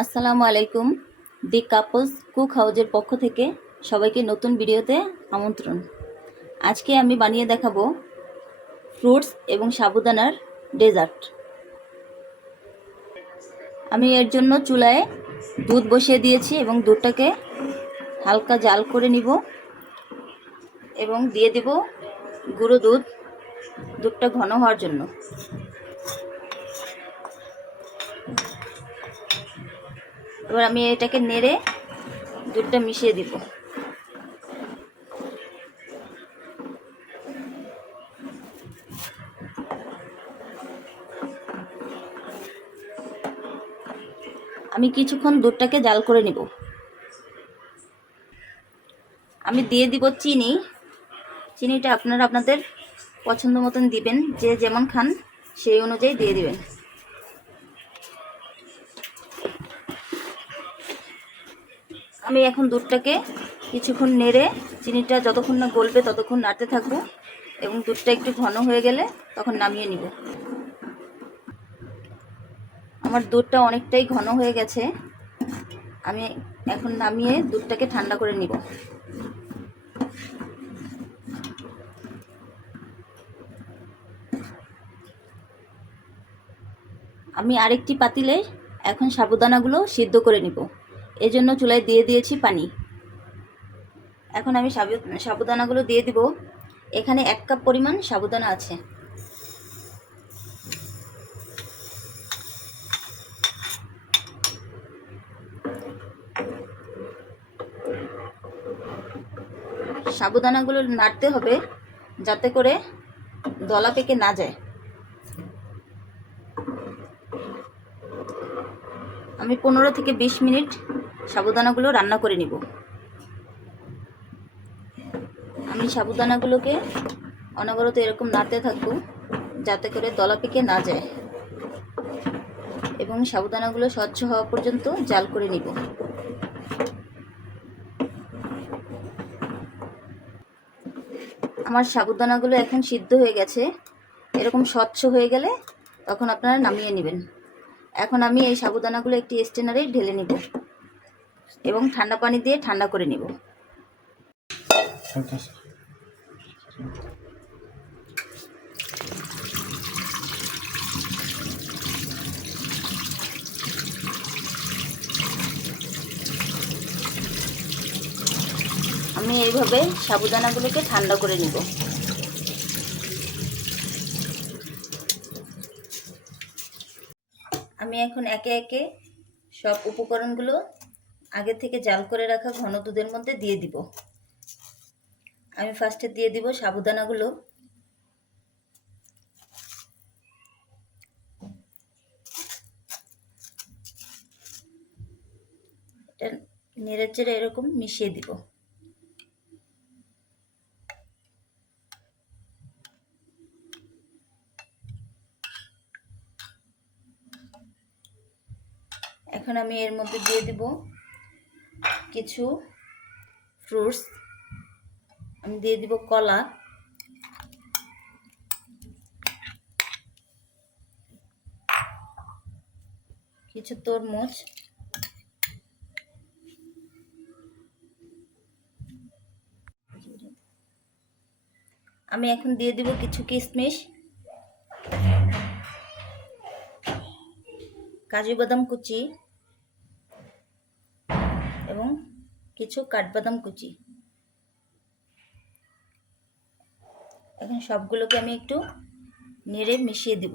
আসসালামু আলাইকুম। দি couples cook হাউজের পক্ষ থেকে সবাইকে নতুন ভিডিওতে আমন্ত্রণ। আজকে আমি বানিয়ে দেখাবো ফ্রুটস এবং সাবুদানার ডেজার্ট। আমি এর জন্য চুলায় দুধ বসিয়ে দিয়েছি এবং দুধটাকে হালকা জাল করে নিব এবং দিয়ে দিব গুঁড়ো দুধ, দুধটা ঘন হওয়ার জন্য। এবার আমি এটাকে নেড়ে দুধটা মিশিয়ে দিব। আমি কিছুক্ষণ দুধটাকে জাল করে নিব। আমি দিয়ে দিব চিনি। চিনিটা আপনারা আপনাদের পছন্দ মতন দিবেন, যে যেমন খান সেই অনুযায়ী দিয়ে দিবেন। আমি এখন দুধটাকে কিছুক্ষণ নেড়ে চিনিটা যতক্ষণ না গলবে ততক্ষণ নাড়তে থাকবো এবং দুধটা একটু ঘন হয়ে গেলে তখন নামিয়ে নিব। আমার দুধটা অনেকটাই ঘন হয়ে গেছে। আমি এখন নামিয়ে দুধটাকে ঠান্ডা করে নিব। আমি আরেকটি পাতিলে এখন সাবুদানাগুলো সিদ্ধ করে নিব। এজন্য চুলায় দিয়ে দিয়েছি পানি। এখন আমি সাবুদানাগুলো দিয়ে দিব। এখানে 1 কাপ পরিমাণ সাবুদানা আছে। সাবুদানাগুলো নাড়তে হবে যাতে করে দলা পেকে না যায়। আমি 15 থেকে 20 মিনিট সাবুদানাগুলো রান্না করে নিব। আমি সাবুদানাগুলোকে অনবরত এরকম নাড়তে থাকবো যাতে করে দলা পেকে না যায় এবং সাবুদানাগুলো স্বচ্ছ হওয়া পর্যন্ত জাল করে নিব। আমার সাবুদানাগুলো এখন সিদ্ধ হয়ে গেছে। এরকম স্বচ্ছ হয়ে গেলে তখন আপনারা নামিয়ে নেবেন। এখন আমি এই সাবুদানাগুলো একটি স্ট্রেনারে ঢেলে নিব এবং ঠান্ডা পানি দিয়ে ঠান্ডা করে নিব। আমি এইভাবে সাবুদানাগুলোকে ঠান্ডা করে নিব। আমি এখন একে একে সব উপকরণগুলো আগে থেকে জাল করে রাখা ঘন দুধের মধ্যে দিয়ে দিব। আমি ফার্স্টে দিয়ে দিব সাবুদানাগুলো। এটা নেড়েচেড়ে এরকম মিশিয়ে দিব। এখন আমি এর মধ্যে দিয়ে দিব কিছু ফ্রুটস। আমি দিয়ে দিব কলা, কিছু তরমুজ, আমি এখন দিয়ে দিব কিছু কিশমিশ, কাজু বাদাম কুচি এবং কিছু কাঠবাদাম কুচি। এখন সবগুলোকে আমি একটু নেড়ে মিশিয়ে দিব।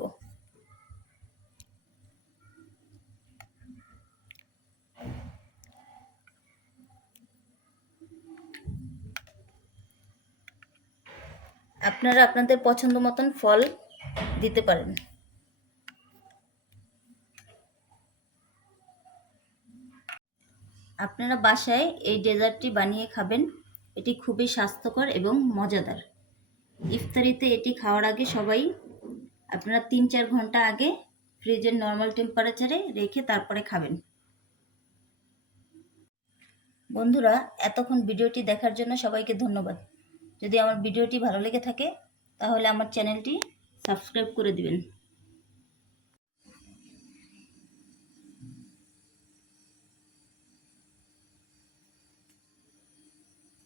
আপনারা আপনাদের পছন্দ মতন ফল দিতে পারেন। আপনারা বাসায় এই ডেজার্টটি বানিয়ে খাবেন। এটি খুবই স্বাস্থ্যকর এবং মজাদার। ইফতারিতে এটি খাওয়ার আগে সবাই আপনারা 3-4 ঘন্টা আগে ফ্রিজের নর্মাল টেম্পারেচারে রেখে তারপরে খাবেন। বন্ধুরা, এতক্ষণ ভিডিওটি দেখার জন্য সবাইকে ধন্যবাদ। যদি আমার ভিডিওটি ভালো লেগে থাকে তাহলে আমার চ্যানেলটি সাবস্ক্রাইব করে দিবেন।